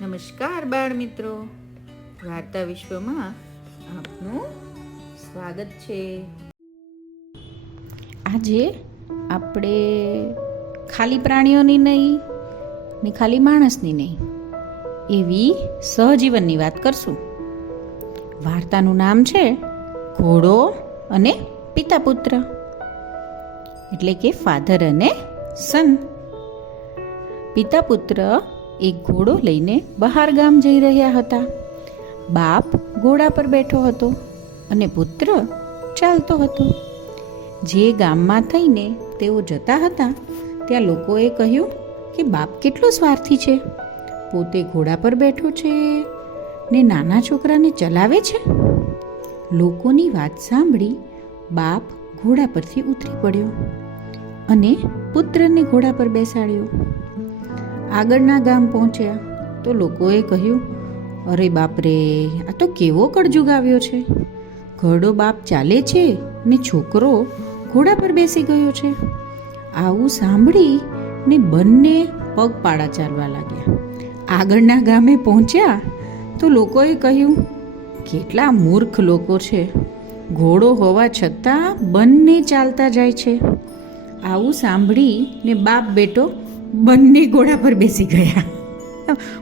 નમસ્કાર બાળ મિત્રો, વાર્તા વિશ્વમાં આપનું સ્વાગત છે. આજે આપણે ખાલી પ્રાણીઓની નહીં ને ખાલી માણસની નહીં એવી સહજીવનની વાત કરશું. વાર્તાનું નામ છે ઘોડો અને પિતા પુત્ર, એટલે કે ફાધર અને સન. પિતા પુત્ર એક ઘોડો લઈને બહાર ગામ જઈ રહ્યા હતા. બાપ ઘોડા પર બેઠો હતો અને પુત્ર ચાલતો હતો. જે ગામમાં થઈને તેઓ જતા હતા ત્યાં લોકોએ કહ્યું કે બાપ કેટલો સ્વાર્થી છે, પોતે ઘોડા પર બેઠો છે ને નાના છોકરાને ચલાવે છે. લોકોની વાત સાંભળી બાપ ઘોડા પરથી ઉતરી પડ્યો અને પુત્રને ઘોડા પર બેસાડ્યો. આગળના ગામ પહોંચ્યા તો લોકોએ કહ્યું, અરે બાપરે, આ તો કેવો કળજુગ આવ્યો છે. ઘરડો બાપ ચાલે છે ને છોકરો ઘોડા પર બેસી ગયો છે. આવું સાંભળી ને બંને પગપાળા ચાલવા લાગ્યા. આગળના ગામે પહોંચ્યા તો લોકોએ કહ્યું, કેટલા મૂર્ખ લોકો છે, ઘોડો હોવા છતાં બંને ચાલતા જાય છે. આવું સાંભળી ને બાપ બેટો બંને ઘોડા પર બેસી ગયા.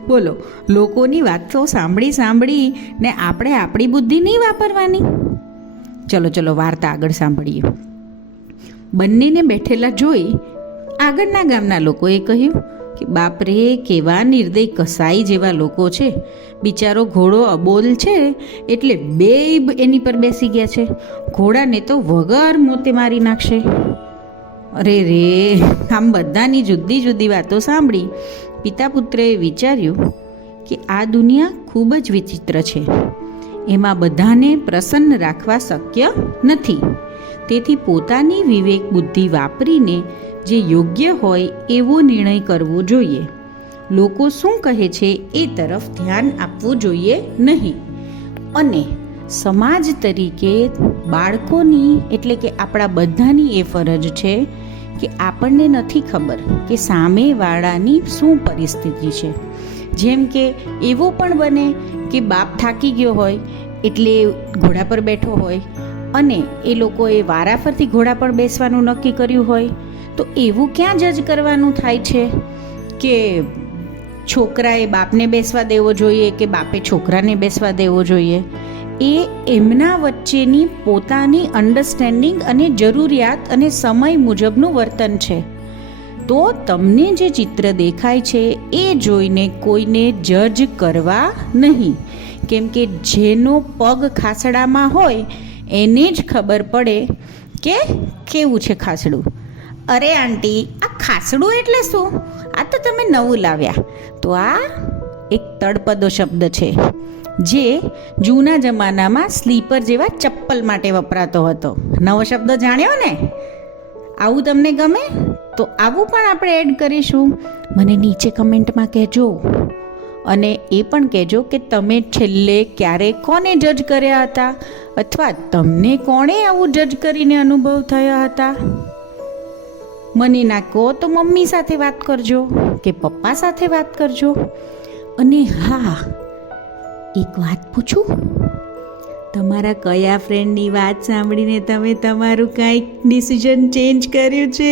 બોલો, લોકોની વાતો સાંભળી ને આપણે આપણી બુદ્ધિ નહીં વાપરવાની. ચલો વાર્તા આગળ સાંભળીએ. બંનેને બેઠેલા જોઈ આગળના ગામના લોકોએ કહ્યું કે બાપરે, કેવા નિર્દય કસાઈ જેવા લોકો છે. બિચારો ઘોડો અબોલ છે એટલે બેય એની પર બેસી ગયા છે. ઘોડાને તો વગર મોતે મારી નાખશે. અરે રે, આમ બધાની જુદી જુદી વાતો સાંભળી પિતા પુત્રએ વિચાર્યું કે આ દુનિયા ખૂબ જ વિચિત્ર છે. એમાં બધાને પ્રસન્ન રાખવા શક્ય નથી. તેથી પોતાની વિવેક બુદ્ધિ વાપરીને જે યોગ્ય હોય એવો નિર્ણય કરવો જોઈએ. લોકો શું કહે છે એ તરફ ધ્યાન આપવું જોઈએ નહીં. અને સમાજ તરીકે બાળકોની એટલે કે આપણા બધાની એ ફરજ છે કે આપણને નથી ખબર કે સામેવાળાની શું પરિસ્થિતિ છે. જેમ કે એવું પણ બને કે બાપ થાકી ગયો હોય એટલે ઘોડા પર બેઠો હોય અને એ લોકોએ વારાફરતી ઘોડા પર બેસવાનું નક્કી કર્યું હોય, તો એવું ક્યાં જજ કરવાનું થાય છે કે છોકરાએ બાપને બેસવા દેવો જોઈએ કે બાપે છોકરાને બેસવા દેવો જોઈએ. એ એમના વચ્ચેની પોતાની અન્ડરસ્ટેન્ડિંગ અને જરૂરિયાત અને સમય મુજબનું વર્તન છે. તો તમને જે ચિત્ર દેખાય છે એ જોઈને કોઈને જજ કરવા નહીં, કેમ કે જેનો પગ ખાસડામાં હોય એને જ ખબર પડે કે કેવું છે ખાસડું. અરે આંટી, આ ખાસડું એટલે શું? આ તો તમે નવું લાવ્યા. તો આ એક તળપદો શબ્દ છે જે જૂના જમાનામાં સ્લીપર જેવા ચપ્પલ માટે વપરાતો હતો. નવો શબ્દ જાણ્યો ને? આવું તમને ગમે? તો આવું પણ આપણે એડ કરીશું. મને નીચે કમેન્ટમાં કહેજો. અને એ પણ કહેજો કે તમે છેલ્લે ક્યારે કોને જજ કર્યા હતા, અથવા તમને કોણે આવું જજ કરીને અનુભવ થયા હતા. મને ના કહો તો મમ્મી સાથે વાત કરજો કે પપ્પા સાથે વાત કરજો. અને હા, એક વાત પૂછું, તમારા કયા ફ્રેન્ડની વાત સાંભળીને તમે તમારું કાંઈક ડિસિઝન ચેન્જ કર્યું છે?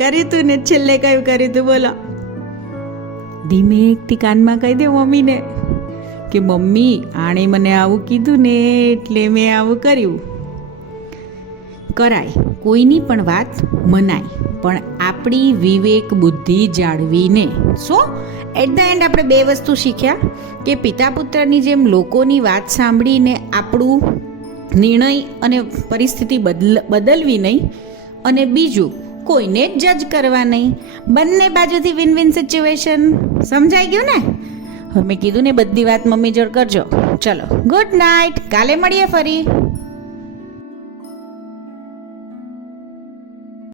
કર્યું તું ને? છેલ્લે કયું કર્યું તું? બોલો. ધીમેકથી કાનમાં કહી દે મમ્મીને કે મમ્મી, આણે મને આવું કીધું ને એટલે મેં આવું કર્યું. કરાય, કોઈની પણ વાત મનાય, પણ આપણી વિવેક બુદ્ધિ જાળવીને. સો એટ ધ એન્ડ આપણે બે વસ્તુ શીખ્યા કે પિતા પુત્રની જેમ લોકોની વાત સાંભળીને આપણું નિર્ણય અને પરિસ્થિતિ બદલવી નહીં, અને બીજું, કોઈને જજ કરવા નહીં. બંને બાજુથી વિન વિન સિચ્યુએશન. સમજાઈ ગયું ને? હવે મેં કીધું ને બધી વાત મમ્મી જોડ કરજો. ચલો, ગુડ નાઇટ. કાલે મળીએ ફરી.